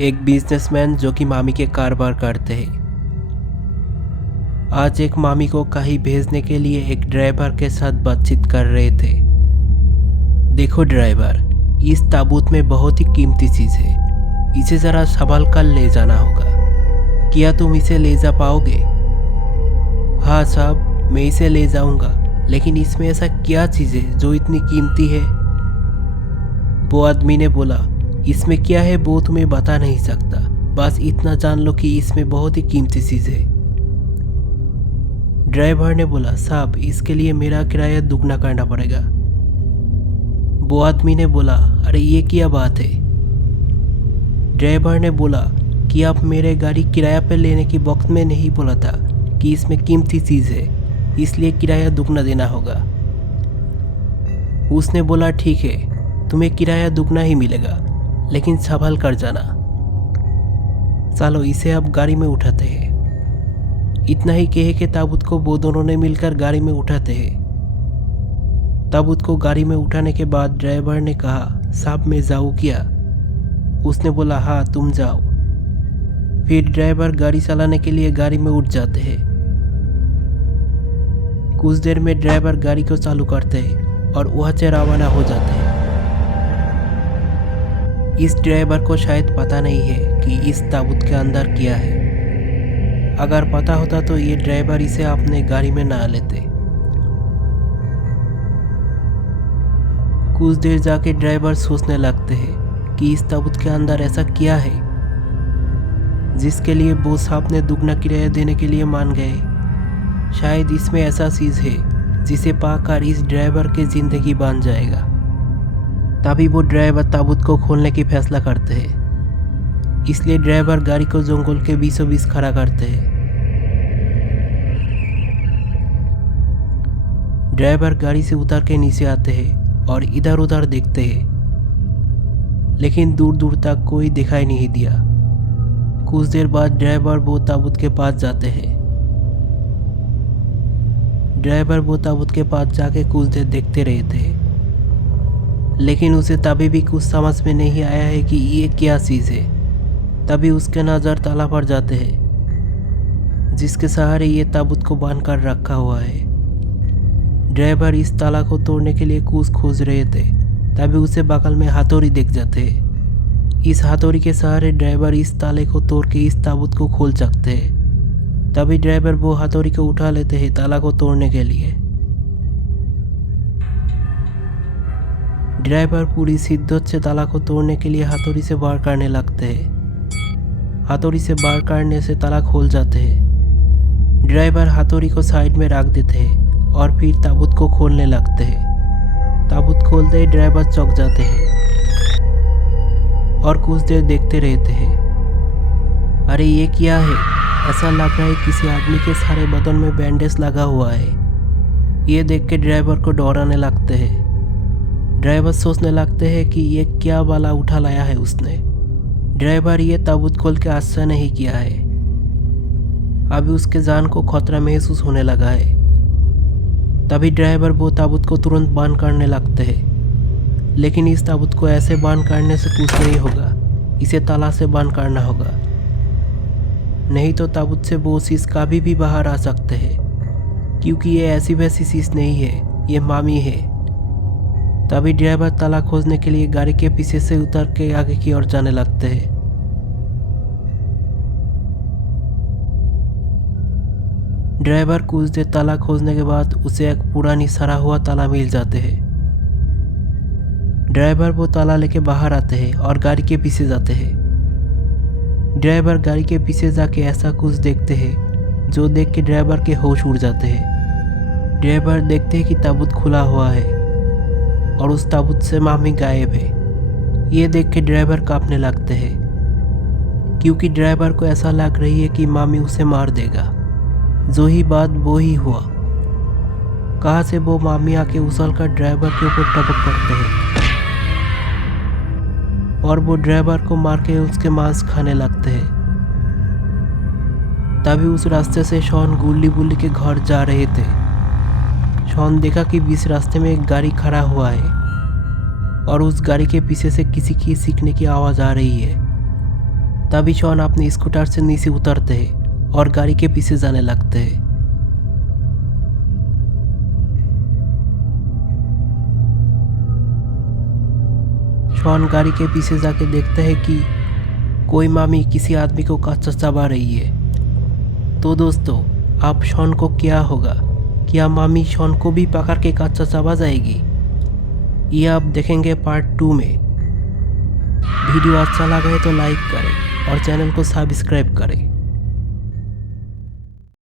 एक बिजनेसमैन जो कि मामी के कारोबार करते हैं। आज एक मामी को कहीं भेजने के लिए एक ड्राइवर के साथ बातचीत कर रहे थे। देखो ड्राइवर, इस ताबूत में बहुत ही कीमती चीज़ है, इसे ज़रा संभाल कर ले जाना होगा। क्या तुम इसे ले जा पाओगे? हाँ साहब, मैं इसे ले जाऊंगा, लेकिन इसमें ऐसा क्या चीज़ है जो इतनी कीमती है? वो आदमी ने बोला, इसमें क्या है वो तुम्हें बता नहीं सकता, बस इतना जान लो कि इसमें बहुत ही कीमती चीज़ है। ड्राइवर ने बोला, साहब इसके लिए मेरा किराया दुगना करना पड़ेगा। वो आदमी ने बोला, अरे ये क्या बात है? ड्राइवर ने बोला कि आप मेरे गाड़ी किराया पर लेने के वक्त में नहीं बोला था कि इसमें कीमती चीज़ है, इसलिए किराया दुगना देना होगा। उसने बोला, ठीक है, तुम्हें किराया दुगना ही मिलेगा, लेकिन संभाल कर जाना। चलो इसे अब गाड़ी में उठाते हैं। इतना ही कहे कि ताबूत को वो दोनों ने मिलकर गाड़ी में उठाते हैं। ताबूत को गाड़ी में उठाने के बाद ड्राइवर ने कहा, साहब मैं जाऊँ क्या? उसने बोला, हाँ तुम जाओ। फिर ड्राइवर गाड़ी चलाने के लिए गाड़ी में उठ जाते हैं। कुछ देर में ड्राइवर गाड़ी को चालू करते हैं और वहाँ से रवाना हो जाते हैं। इस ड्राइवर को शायद पता नहीं है कि इस ताबूत के अंदर क्या है। अगर पता होता तो ये ड्राइवर इसे अपने गाड़ी में ना लेते। कुछ देर जाके ड्राइवर सोचने लगते हैं कि इस ताबूत के अंदर ऐसा क्या है जिसके लिए वो साहब ने दुगना किराया देने के लिए मान गए। शायद इसमें ऐसा चीज़ है जिसे पाकर इस ड्राइवर की जिंदगी बन जाएगा। तभी वो ड्राइवर ताबूत को खोलने की फैसला करते हैं। इसलिए ड्राइवर गाड़ी को जंगल के बीचों बीच खड़ा करते हैं। ड्राइवर गाड़ी से उतर के नीचे आते हैं और इधर उधर देखते हैं, लेकिन दूर दूर तक कोई दिखाई नहीं दिया। कुछ देर बाद ड्राइवर वो ताबूत के पास जाते हैं। ड्राइवर वो ताबूत के पास जाके कुछ देर देखते रहे थे, लेकिन उसे तभी भी कुछ समझ में नहीं आया है कि ये क्या चीज़ है। तभी उसके नज़र ताला पर जाते हैं जिसके सहारे ये ताबूत को बांध कर रखा हुआ है। ड्राइवर इस ताला को तोड़ने के लिए कुछ खोज रहे थे, तभी उसे बगल में हथौड़ी दिख जाते हैं। इस हथौड़ी के सहारे ड्राइवर इस ताले को तोड़ के इस ताबूत को खोल सकते हैं। तभी ड्राइवर वो हथौड़ी को उठा लेते हैं ताला को तोड़ने के लिए। ड्राइवर पूरी शिद्दत से ताला को तोड़ने के लिए हथौड़ी से वार करने लगते हैं। हथौड़ी से वार करने से ताला खोल जाते हैं। ड्राइवर हथौड़ी को साइड में रख देते हैं और फिर ताबूत को खोलने लगते हैं। ताबूत खोलते ही ड्राइवर चौंक जाते हैं और कुछ देर देखते रहते हैं। अरे ये क्या है? ऐसा लग रहा है किसी आदमी के सारे बदन में बैंडेज लगा हुआ है। ये देख के ड्राइवर को डराने लगते हैं। ड्राइवर सोचने लगते हैं कि ये क्या बाला उठा लाया है उसने। ड्राइवर ये ताबूत खोल के आश्चर्य नहीं किया है। अभी उसके जान को खतरा महसूस होने लगा है। तभी ड्राइवर वो ताबूत को तुरंत बंद करने लगते हैं, लेकिन इस ताबूत को ऐसे बंद करने से कुछ नहीं होगा, इसे ताला से बंद करना होगा, नहीं तो ताबूत से वो चीज़ कभी भी बाहर आ सकते हैं, क्योंकि ये ऐसी वैसी चीज़ नहीं है, ये मामी है। तभी ड्राइवर ताला खोजने के लिए गाड़ी के पीछे से उतर के आगे की ओर जाने लगते हैं। ड्राइवर कुछ देर ताला खोजने के बाद उसे एक पुरानी सड़ा हुआ ताला मिल जाते हैं। ड्राइवर वो ताला लेके बाहर आते हैं और गाड़ी के पीछे जाते हैं। ड्राइवर गाड़ी के पीछे जाके ऐसा कुछ देखते हैं जो देख के ड्राइवर के होश उड़ जाते हैं। ड्राइवर देखते हैं कि ताबूत खुला हुआ है और उस ताबूत से मामी गायब है। ये देख के ड्राइवर कांपने लगते हैं, क्योंकि ड्राइवर को ऐसा लग रही है कि मामी उसे मार देगा। जो ही बात वो ही हुआ। कहाँ से वो मामी आके उछल कर ड्राइवर के ऊपर टपक पड़ते हैं और वो ड्राइवर को मार के उसके मांस खाने लगते हैं। तभी उस रास्ते से शॉन गुल्ली बुल्ली के घर जा रहे थे। शॉन देखा कि बीच रास्ते में एक गाड़ी खड़ा हुआ है और उस गाड़ी के पीछे से किसी की सीखने की आवाज़ आ रही है। तभी शॉन अपने स्कूटर से नीचे उतरते हैं और गाड़ी के पीछे जाने लगते हैं। शॉन गाड़ी के पीछे जाके देखते हैं कि कोई मामी किसी आदमी को कच्चा चबा रही है। तो दोस्तों, अब शॉन को क्या होगा? क्या मामी शॉन को भी पकड़ के कच्चा चबा जाएगी? ये आप देखेंगे पार्ट 2 में। वीडियो अच्छा लगा है तो लाइक करें और चैनल को सब्सक्राइब करें।